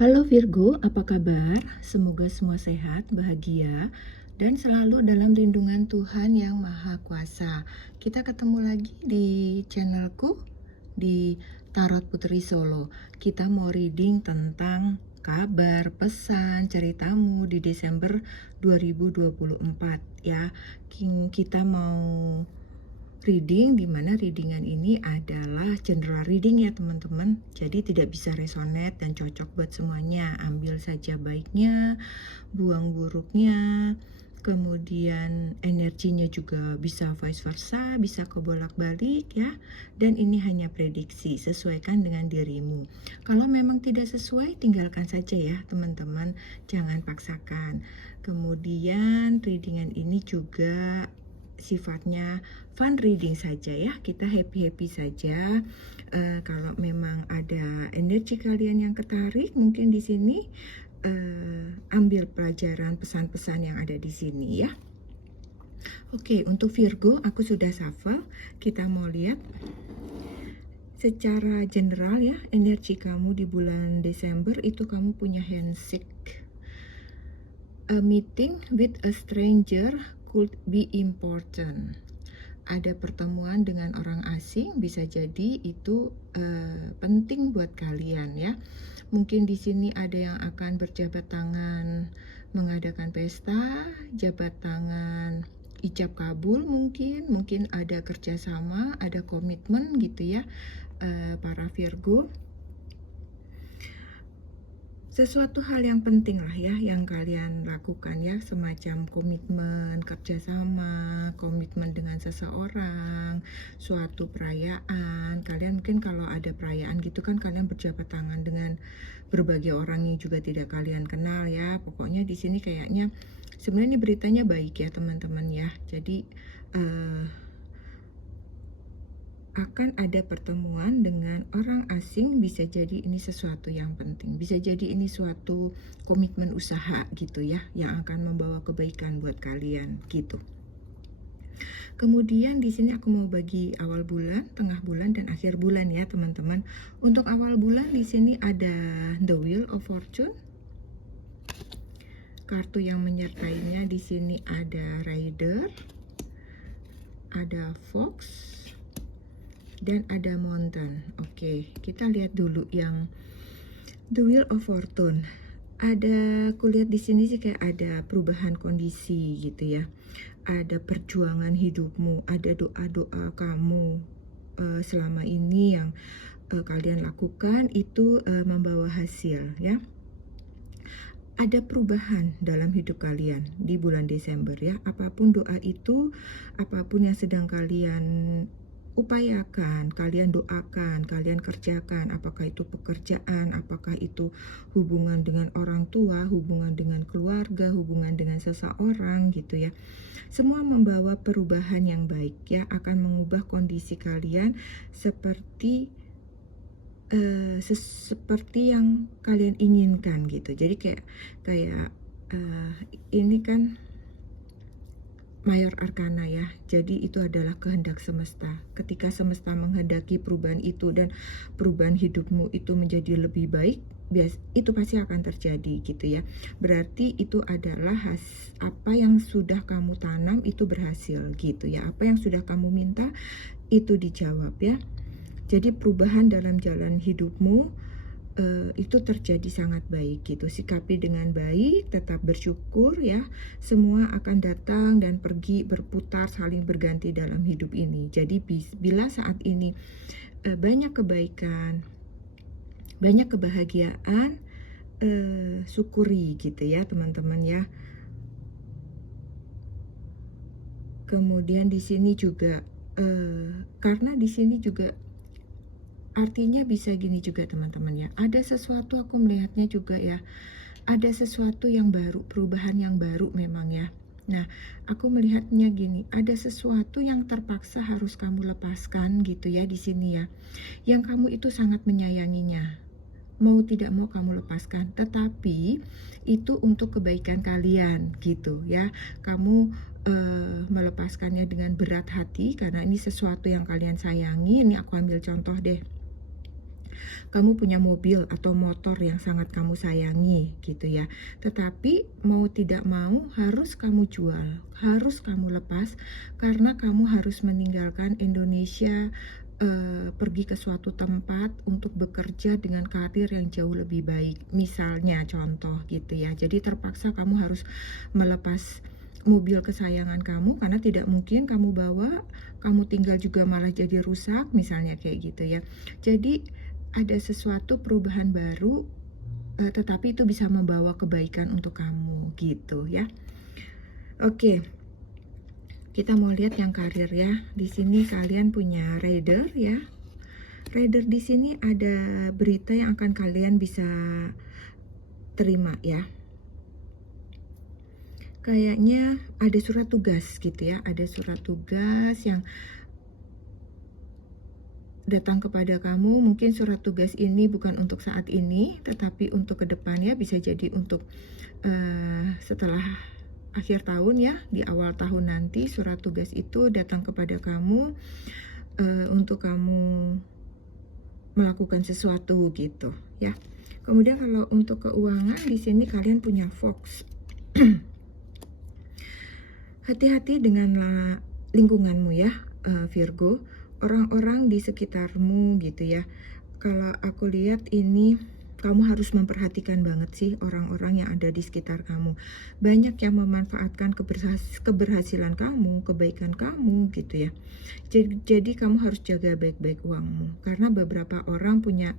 Halo Virgo, apa kabar? Semoga semua sehat, bahagia, dan selalu dalam lindungan Tuhan yang Maha Kuasa. Kita ketemu lagi di channelku, di Tarot Putri Solo. Kita mau reading tentang kabar, pesan, ceritamu di Desember 2024 ya. Kita mau reading, dimana readingan ini adalah general reading ya teman-teman, jadi tidak bisa resonate dan cocok buat semuanya. Ambil saja baiknya, buang buruknya, kemudian energinya juga bisa vice versa, bisa kebolak-balik ya. Dan ini hanya prediksi, sesuaikan dengan dirimu. Kalau memang tidak sesuai, tinggalkan saja ya teman-teman, jangan paksakan. Kemudian readingan ini juga sifatnya fun reading saja ya, kita happy saja. Kalau memang ada energi kalian yang ketarik, mungkin di sini ambil pelajaran pesan-pesan yang ada di sini ya. Oke, untuk Virgo aku sudah shuffle. Kita mau lihat secara general ya, energi kamu di bulan Desember itu kamu punya handshake. A meeting with a stranger could be important. Ada pertemuan dengan orang asing, bisa jadi itu penting buat kalian ya. Mungkin di sini ada yang akan berjabat tangan, mengadakan pesta, jabat tangan, ijab kabul, mungkin ada kerjasama, ada komitmen gitu ya, para Virgo. Sesuatu hal yang penting lah ya yang kalian lakukan ya, semacam komitmen, kerjasama, komitmen dengan seseorang, suatu perayaan. Kalian mungkin kalau ada perayaan gitu kan kalian berjabat tangan dengan berbagai orang yang juga tidak kalian kenal ya. Pokoknya di sini kayaknya sebenarnya beritanya baik ya teman-teman ya. Jadi akan ada pertemuan dengan orang asing, bisa jadi ini sesuatu yang penting, bisa jadi ini suatu komitmen usaha gitu ya, yang akan membawa kebaikan buat kalian gitu. Kemudian di sini aku mau bagi awal bulan, tengah bulan, dan akhir bulan ya teman-teman. Untuk awal bulan di sini ada The Wheel of Fortune. Kartu yang menyertainya di sini ada Rider, ada Fox, dan ada Mountain. Oke, kita lihat dulu yang The Wheel of Fortune. Aku lihat di sini sih kayak ada perubahan kondisi gitu ya. Ada perjuangan hidupmu, ada doa-doa kamu selama ini yang kalian lakukan itu membawa hasil ya. Ada perubahan dalam hidup kalian di bulan Desember ya. Apapun doa itu, apapun yang sedang kalian upayakan, kalian doakan, kalian kerjakan, apakah itu pekerjaan, apakah itu hubungan dengan orang tua, hubungan dengan keluarga, hubungan dengan seseorang gitu ya. Semua membawa perubahan yang baik ya, akan mengubah kondisi kalian seperti yang kalian inginkan gitu. Jadi kayak ini kan Mayor Arkana ya, jadi itu adalah kehendak semesta. Ketika semesta menghendaki perubahan itu dan perubahan hidupmu itu menjadi lebih baik, itu pasti akan terjadi gitu ya. Berarti itu adalah apa yang sudah kamu tanam itu berhasil gitu ya. Apa yang sudah kamu minta itu dijawab ya. Jadi perubahan dalam jalan hidupmu itu terjadi sangat baik gitu. Sikapi dengan baik, tetap bersyukur ya. Semua akan datang dan pergi, berputar, saling berganti dalam hidup ini. Jadi bila saat ini banyak kebaikan, banyak kebahagiaan, syukuri gitu ya teman-teman ya. Kemudian di sini juga karena di sini juga artinya bisa gini juga teman-teman ya, ada sesuatu, aku melihatnya juga ya, ada sesuatu yang baru, perubahan yang baru memang ya. Nah, aku melihatnya gini, ada sesuatu yang terpaksa harus kamu lepaskan gitu ya di sini ya, yang kamu itu sangat menyayanginya, mau tidak mau kamu lepaskan, tetapi itu untuk kebaikan kalian gitu ya. Kamu melepaskannya dengan berat hati karena ini sesuatu yang kalian sayangi. Ini aku ambil contoh deh, kamu punya mobil atau motor yang sangat kamu sayangi gitu ya. Tetapi mau tidak mau harus kamu jual, harus kamu lepas karena kamu harus meninggalkan Indonesia, pergi ke suatu tempat untuk bekerja dengan karir yang jauh lebih baik. Misalnya contoh gitu ya. Jadi terpaksa kamu harus melepas mobil kesayangan kamu karena tidak mungkin kamu bawa, kamu tinggal juga malah jadi rusak, misalnya kayak gitu ya. Jadi ada sesuatu perubahan baru, tetapi itu bisa membawa kebaikan untuk kamu gitu ya. Oke, kita mau lihat yang karir ya. Di sini kalian punya rider ya. Rider di sini ada berita yang akan kalian bisa terima ya. Kayaknya ada surat tugas gitu ya, ada surat tugas yang datang kepada kamu. Mungkin surat tugas ini bukan untuk saat ini, tetapi untuk kedepannya, bisa jadi untuk setelah akhir tahun ya, di awal tahun nanti surat tugas itu datang kepada kamu untuk kamu melakukan sesuatu gitu ya. Kemudian kalau untuk keuangan di sini kalian punya Fox. Hati-hati dengan lingkunganmu ya, Virgo, orang-orang di sekitarmu gitu ya. Kalau aku lihat ini kamu harus memperhatikan banget sih orang-orang yang ada di sekitar kamu. Banyak yang memanfaatkan keberhasilan kamu, kebaikan kamu gitu ya. Jadi kamu harus jaga baik-baik uangmu karena beberapa orang punya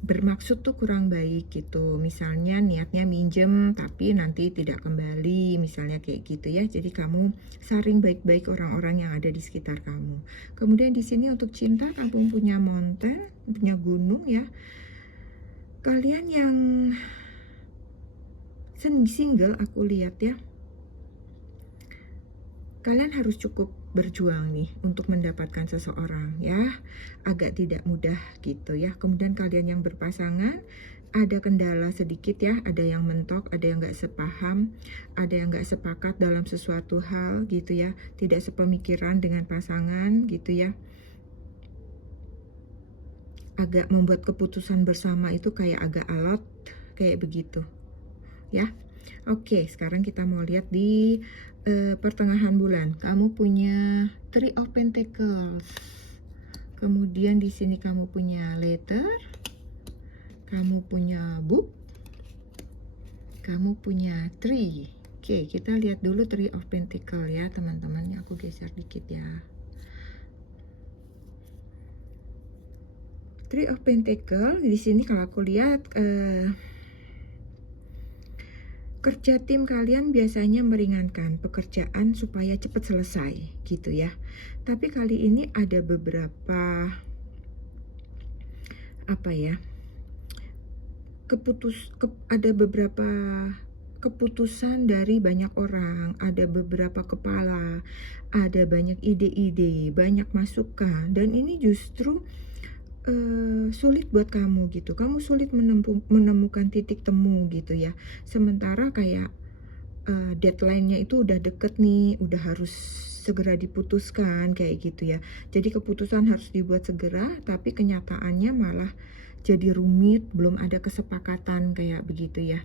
bermaksud tuh kurang baik gitu. Misalnya niatnya minjem tapi nanti tidak kembali, misalnya kayak gitu ya. Jadi kamu saring baik-baik orang-orang yang ada di sekitar kamu. Kemudian di sini untuk cinta kamu punya mountain, punya gunung ya. Kalian yang single aku lihat ya, kalian harus cukup berjuang nih untuk mendapatkan seseorang ya, agak tidak mudah gitu ya. Kemudian kalian yang berpasangan ada kendala sedikit ya, ada yang mentok, ada yang nggak sepaham, ada yang nggak sepakat dalam sesuatu hal gitu ya, tidak sepemikiran dengan pasangan gitu ya. Agak membuat keputusan bersama itu kayak agak alot, kayak begitu ya. Oke, sekarang kita mau lihat di pertengahan bulan. Kamu punya Three of Pentacles. Kemudian di sini kamu punya letter. Kamu punya book. Kamu punya tree. Oke, kita lihat dulu Three of Pentacles ya, teman-teman. Aku geser dikit ya. Three of Pentacles di sini kalau aku lihat kerja tim kalian biasanya meringankan pekerjaan supaya cepat selesai gitu ya. Tapi kali ini ada beberapa ada beberapa keputusan dari banyak orang, ada beberapa kepala, ada banyak ide-ide, banyak masukan, dan ini justru sulit buat kamu gitu. Kamu sulit menemukan titik temu gitu ya. Sementara kayak deadline-nya itu udah deket nih, udah harus segera diputuskan kayak gitu ya. Jadi keputusan harus dibuat segera, tapi kenyataannya malah jadi rumit, belum ada kesepakatan kayak begitu ya.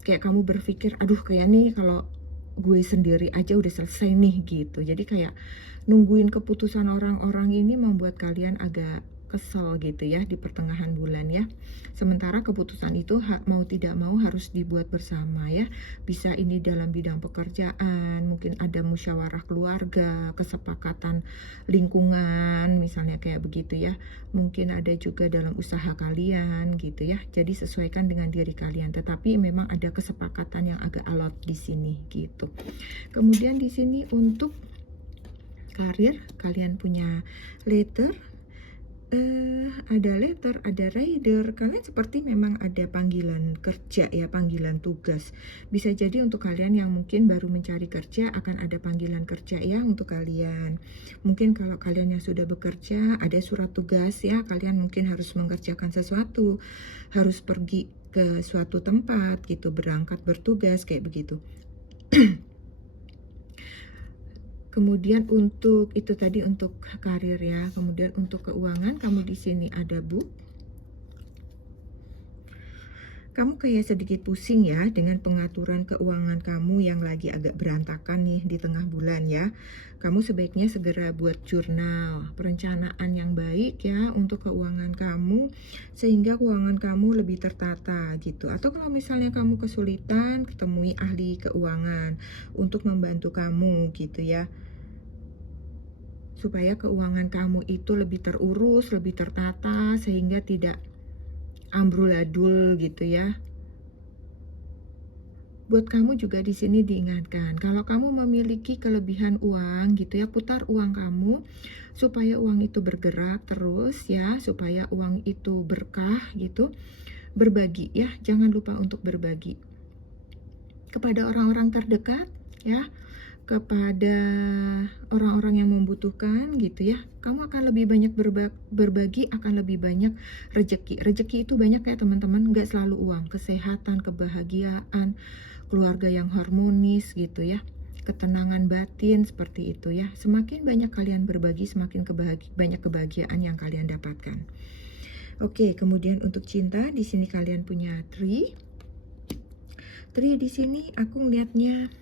Kayak kamu berpikir, aduh kayak nih kalau gue sendiri aja udah selesai nih gitu. Jadi kayak nungguin keputusan orang-orang ini membuat kalian agak kesel gitu ya di pertengahan bulan ya. Sementara keputusan itu mau tidak mau harus dibuat bersama ya. Bisa ini dalam bidang pekerjaan, mungkin ada musyawarah keluarga, kesepakatan lingkungan, misalnya kayak begitu ya. Mungkin ada juga dalam usaha kalian gitu ya. Jadi sesuaikan dengan diri kalian, tetapi memang ada kesepakatan yang agak alot di sini gitu. Kemudian di sini untuk karir, kalian punya letter, ada letter, ada rider. Kalian seperti memang ada panggilan kerja ya, panggilan tugas. Bisa jadi untuk kalian yang mungkin baru mencari kerja akan ada panggilan kerja ya untuk kalian. Mungkin kalau kalian yang sudah bekerja ada surat tugas ya, kalian mungkin harus mengerjakan sesuatu, harus pergi ke suatu tempat gitu, berangkat bertugas kayak begitu. Kemudian untuk itu tadi untuk karir ya. Kemudian untuk keuangan kamu di sini ada Book. Kamu kayak sedikit pusing ya dengan pengaturan keuangan kamu yang lagi agak berantakan nih di tengah bulan ya. Kamu sebaiknya segera buat jurnal, perencanaan yang baik ya untuk keuangan kamu sehingga keuangan kamu lebih tertata gitu. Atau kalau misalnya kamu kesulitan, ketemui ahli keuangan untuk membantu kamu gitu ya. Supaya keuangan kamu itu lebih terurus, lebih tertata sehingga tidak amburadul gitu ya. Buat kamu juga di sini diingatkan, kalau kamu memiliki kelebihan uang gitu ya, putar uang kamu supaya uang itu bergerak terus ya, supaya uang itu berkah gitu. Berbagi ya, jangan lupa untuk berbagi kepada orang-orang terdekat ya, kepada orang-orang yang membutuhkan gitu ya. Kamu akan lebih banyak berbagi, akan lebih banyak rezeki. Rezeki itu banyak ya teman-teman, nggak selalu uang. Kesehatan, kebahagiaan, keluarga yang harmonis gitu ya, ketenangan batin seperti itu ya. Semakin banyak kalian berbagi, semakin banyak kebahagiaan yang kalian dapatkan. Oke, kemudian untuk cinta di sini kalian punya Three di sini aku melihatnya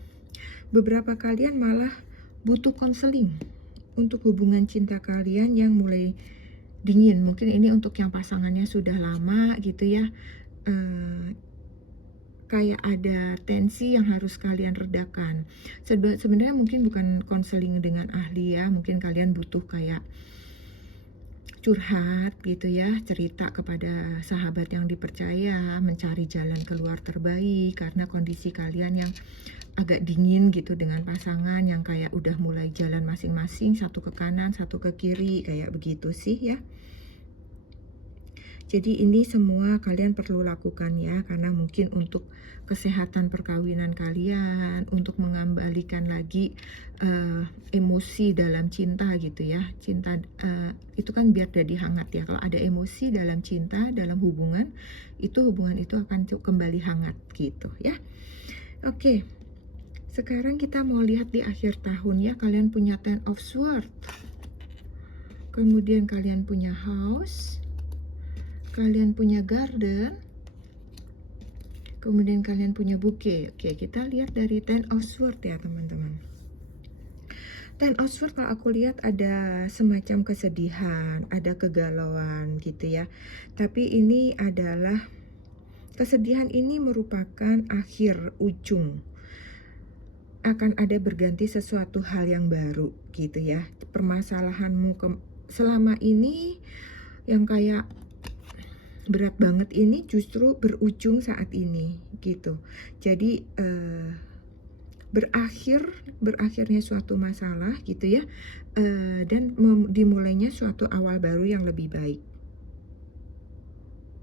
beberapa kalian malah butuh konseling untuk hubungan cinta kalian yang mulai dingin. Mungkin ini untuk yang pasangannya sudah lama gitu ya. Kayak ada tensi yang harus kalian redakan. Sebenarnya mungkin bukan konseling dengan ahli ya, mungkin kalian butuh kayak curhat gitu ya, cerita kepada sahabat yang dipercaya, mencari jalan keluar terbaik karena kondisi kalian yang agak dingin gitu dengan pasangan yang kayak udah mulai jalan masing-masing, satu ke kanan, satu ke kiri, kayak begitu sih ya. Jadi ini semua kalian perlu lakukan ya, karena mungkin untuk kesehatan perkawinan kalian, untuk mengembalikan lagi emosi dalam cinta gitu ya. Cinta itu kan biar jadi hangat ya. Kalau ada emosi dalam cinta, dalam hubungan itu akan kembali hangat gitu ya. Oke, sekarang kita mau lihat di akhir tahun ya. Kalian punya Ten of Swords, kemudian kalian punya House, kalian punya Garden, kemudian kalian punya Bouquet. Oke, kita lihat dari Ten of Swords ya teman-teman. Ten of Swords kalau aku lihat ada semacam kesedihan, ada kegalauan gitu ya. Tapi ini adalah, kesedihan ini merupakan akhir ujung. Akan ada berganti sesuatu hal yang baru gitu ya. Permasalahanmu selama ini yang kayak berat banget ini justru berujung saat ini gitu. Jadi berakhirnya suatu masalah gitu ya, dan dimulainya suatu awal baru yang lebih baik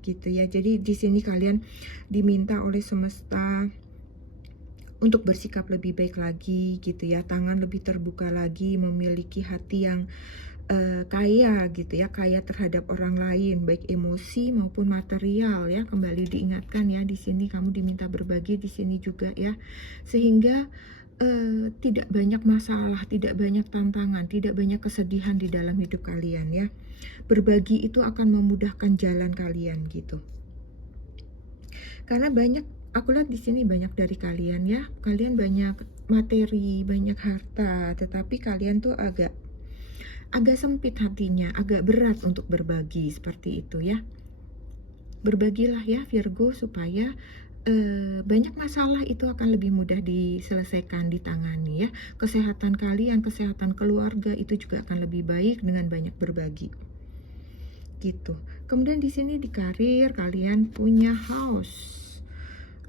gitu ya. Jadi di sini kalian diminta oleh semesta untuk bersikap lebih baik lagi gitu ya, tangan lebih terbuka lagi, memiliki hati yang kaya gitu ya, kaya terhadap orang lain, baik emosi maupun material ya. Kembali diingatkan ya, di sini kamu diminta berbagi di sini juga ya, sehingga tidak banyak masalah, tidak banyak tantangan, tidak banyak kesedihan di dalam hidup kalian ya. Berbagi itu akan memudahkan jalan kalian gitu. Karena aku lihat di sini banyak dari kalian ya, kalian banyak materi, banyak harta, tetapi kalian tuh agak sempit hatinya, agak berat untuk berbagi seperti itu ya. Berbagilah ya Virgo supaya banyak masalah itu akan lebih mudah diselesaikan, ditangani ya. Kesehatan kalian, kesehatan keluarga itu juga akan lebih baik dengan banyak berbagi gitu. Kemudian di sini di karir kalian punya House.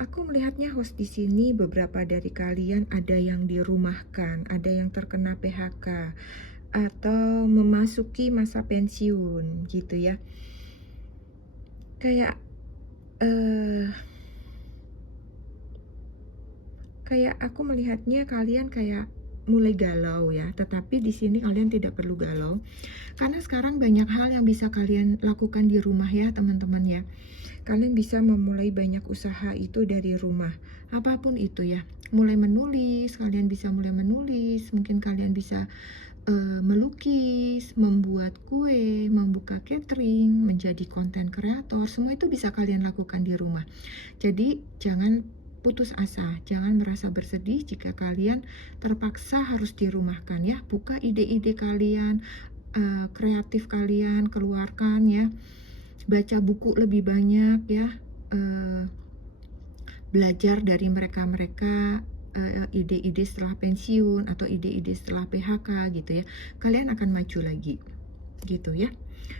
Aku melihatnya House di sini, beberapa dari kalian ada yang dirumahkan, ada yang terkena PHK atau memasuki masa pensiun gitu ya. Kayak kayak aku melihatnya kalian kayak mulai galau ya, tetapi di sini kalian tidak perlu galau karena sekarang banyak hal yang bisa kalian lakukan di rumah ya teman-teman ya. Kalian bisa memulai banyak usaha itu dari rumah, apapun itu ya. Mulai menulis, kalian bisa mulai menulis, mungkin kalian bisa melukis, membuat kue, membuka catering, menjadi konten kreator, semua itu bisa kalian lakukan di rumah. Jadi jangan putus asa, jangan merasa bersedih jika kalian terpaksa harus dirumahkan ya. Buka ide-ide kalian, kreatif kalian, keluarkan ya. Baca buku lebih banyak ya, belajar dari mereka-mereka, ide-ide setelah pensiun atau ide-ide setelah PHK gitu ya. Kalian akan maju lagi gitu ya.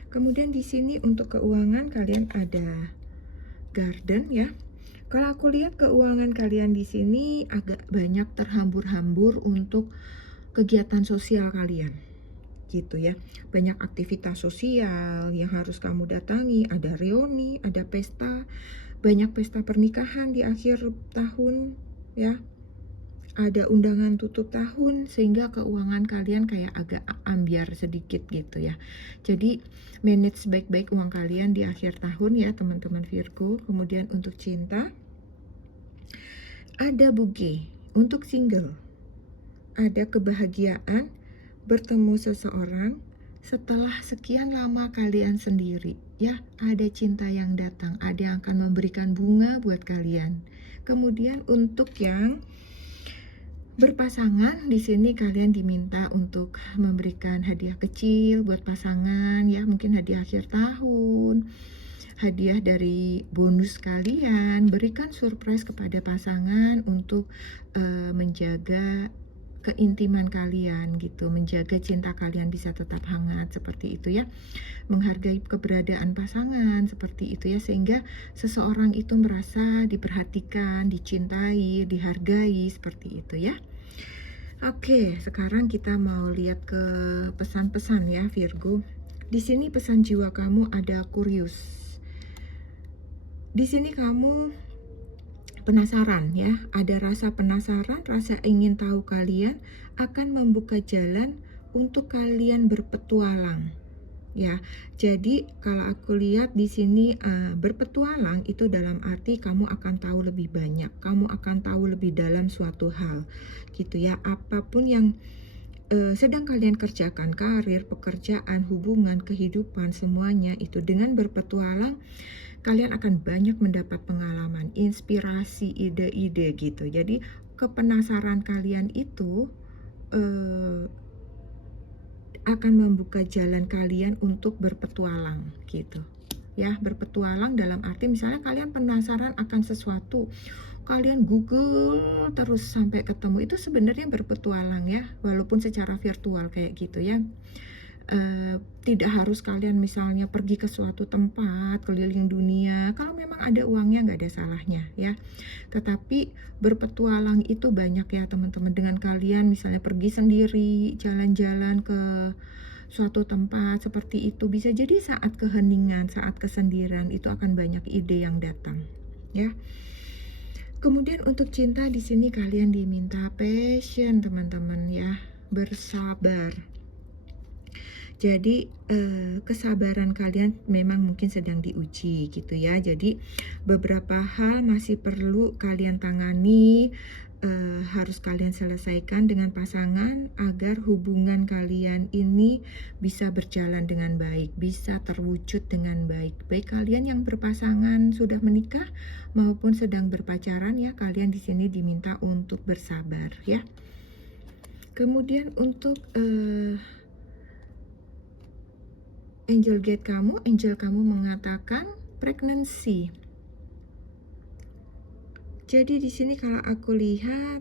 Kemudian di sini untuk keuangan kalian ada garden ya. Kalau aku lihat keuangan kalian di sini agak banyak terhambur-hambur untuk kegiatan sosial kalian gitu ya. Banyak aktivitas sosial yang harus kamu datangi, ada reuni, ada pesta, banyak pesta pernikahan di akhir tahun ya. Ada undangan tutup tahun sehingga keuangan kalian kayak agak ambiar sedikit gitu ya. Jadi manage baik-baik uang kalian di akhir tahun ya teman-teman Virgo. Kemudian untuk cinta ada bouquet untuk single. Ada kebahagiaan bertemu seseorang setelah sekian lama kalian sendiri ya. Ada cinta yang datang, ada yang akan memberikan bunga buat kalian. Kemudian untuk yang berpasangan di sini kalian diminta untuk memberikan hadiah kecil buat pasangan ya, mungkin hadiah akhir tahun, hadiah dari bonus kalian. Berikan surprise kepada pasangan untuk menjaga keintiman kalian gitu, menjaga cinta kalian bisa tetap hangat seperti itu ya. Menghargai keberadaan pasangan seperti itu ya, sehingga seseorang itu merasa diperhatikan, dicintai, dihargai seperti itu ya. Oke, sekarang kita mau lihat ke pesan-pesan ya Virgo. Di sini pesan jiwa kamu ada Curious. Di sini kamu penasaran ya, ada rasa penasaran, rasa ingin tahu kalian akan membuka jalan untuk kalian berpetualang ya. Jadi kalau aku lihat di sini berpetualang itu dalam arti kamu akan tahu lebih banyak, kamu akan tahu lebih dalam suatu hal gitu ya. Apapun yang sedang kalian kerjakan, karir, pekerjaan, hubungan, kehidupan, semuanya itu dengan berpetualang kalian akan banyak mendapat pengalaman, inspirasi, ide-ide gitu. Jadi kepenasaran kalian itu akan membuka jalan kalian untuk berpetualang gitu ya. Berpetualang dalam arti misalnya kalian penasaran akan sesuatu, kalian Google terus sampai ketemu, itu sebenarnya berpetualang ya, walaupun secara virtual kayak gitu ya. Tidak harus kalian misalnya pergi ke suatu tempat keliling dunia. Kalau memang ada uangnya nggak ada salahnya ya. Tetapi berpetualang itu banyak ya teman-teman. Dengan kalian misalnya pergi sendiri, jalan-jalan ke suatu tempat seperti itu, bisa jadi saat keheningan, saat kesendirian itu akan banyak ide yang datang ya. Kemudian untuk cinta di sini kalian diminta passion teman-teman ya, bersabar. Jadi kesabaran kalian memang mungkin sedang diuji gitu ya. Jadi beberapa hal masih perlu kalian tangani, harus kalian selesaikan dengan pasangan agar hubungan kalian ini bisa berjalan dengan baik, bisa terwujud dengan baik. Baik kalian yang berpasangan sudah menikah maupun sedang berpacaran ya, kalian di sini diminta untuk bersabar ya. Kemudian untuk angel kamu mengatakan pregnancy. Jadi di sini kalau aku lihat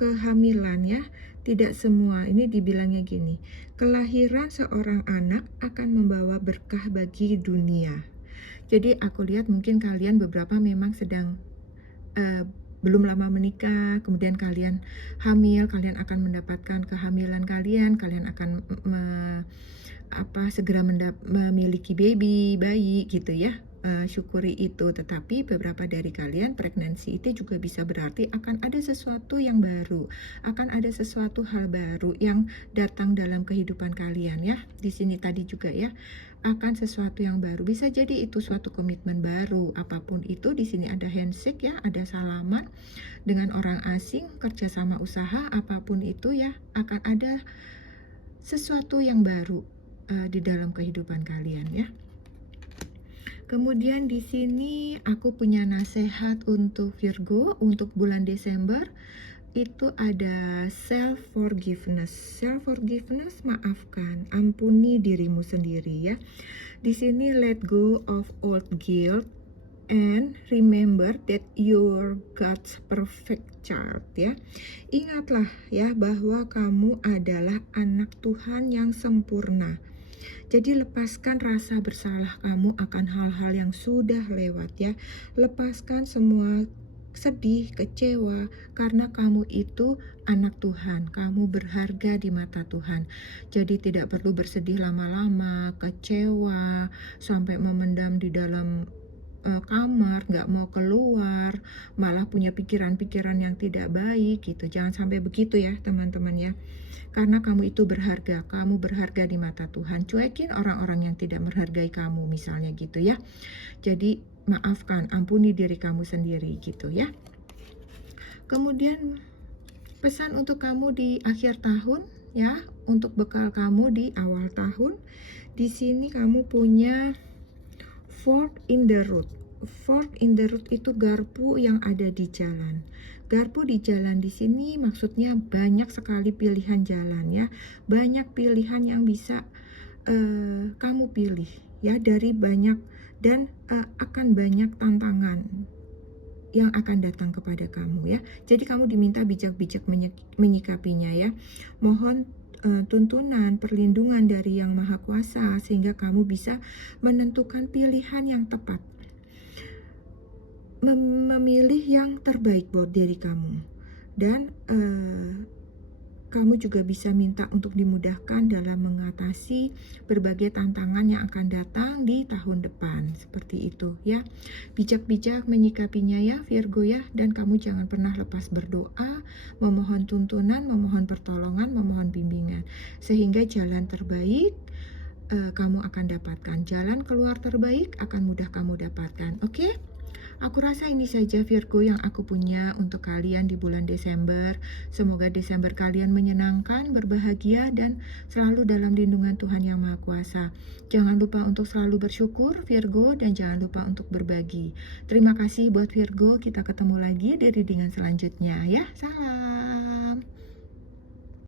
kehamilan ya, tidak semua. Ini dibilangnya gini, kelahiran seorang anak akan membawa berkah bagi dunia. Jadi aku lihat mungkin kalian beberapa memang sedang belum lama menikah, kemudian kalian hamil, kalian akan mendapatkan kehamilan kalian akan segera memiliki bayi gitu ya. syukuri itu. Tetapi beberapa dari kalian pregnancy itu juga bisa berarti akan ada sesuatu yang baru, akan ada sesuatu hal baru yang datang dalam kehidupan kalian ya. Di sini tadi juga ya, akan sesuatu yang baru. Bisa jadi itu suatu komitmen baru, apapun itu. Di sini ada handshake ya, ada salaman dengan orang asing, kerjasama usaha, apapun itu ya, akan ada sesuatu yang baru di dalam kehidupan kalian ya. Kemudian di sini aku punya nasihat untuk Virgo untuk bulan Desember. Itu ada self forgiveness. Self forgiveness, maafkan, ampuni dirimu sendiri ya. Di sini let go of old guilt and remember that you're God's perfect child ya. Ingatlah ya bahwa kamu adalah anak Tuhan yang sempurna. Jadi lepaskan rasa bersalah kamu akan hal-hal yang sudah lewat ya. Lepaskan semua sedih, kecewa, karena kamu itu anak Tuhan, kamu berharga di mata Tuhan. Jadi tidak perlu bersedih lama-lama, kecewa, sampai memendam di dalam kamar, nggak mau keluar, malah punya pikiran-pikiran yang tidak baik gitu. Jangan sampai begitu ya teman-teman ya. Karena kamu itu kamu berharga di mata Tuhan. Cuekin orang-orang yang tidak menghargai kamu misalnya gitu ya. Jadi maafkan, ampuni diri kamu sendiri gitu ya. Kemudian pesan untuk kamu di akhir tahun ya, untuk bekal kamu di awal tahun. Di sini kamu punya fork in the road. Fork in the road itu garpu yang ada di jalan. Garpu di jalan di sini maksudnya banyak sekali pilihan jalan ya. Banyak pilihan yang bisa kamu pilih ya, dari banyak dan akan banyak tantangan yang akan datang kepada kamu ya. Jadi kamu diminta bijak-bijak menyikapinya ya. Mohon tuntunan, perlindungan dari Yang Maha Kuasa sehingga kamu bisa menentukan pilihan yang tepat. Memilih yang terbaik buat diri kamu. Dan kamu juga bisa minta untuk dimudahkan dalam mengatasi berbagai tantangan yang akan datang di tahun depan. Seperti itu ya. Bijak-bijak menyikapinya ya Virgo ya. Dan kamu jangan pernah lepas berdoa, memohon tuntunan, memohon pertolongan, memohon bimbingan. Sehingga jalan terbaik kamu akan dapatkan. Jalan keluar terbaik akan mudah kamu dapatkan. Oke? Aku rasa ini saja Virgo yang aku punya untuk kalian di bulan Desember. Semoga Desember kalian menyenangkan, berbahagia, dan selalu dalam lindungan Tuhan Yang Maha Kuasa. Jangan lupa untuk selalu bersyukur Virgo, dan jangan lupa untuk berbagi. Terima kasih buat Virgo, kita ketemu lagi di readingan selanjutnya ya. Salam.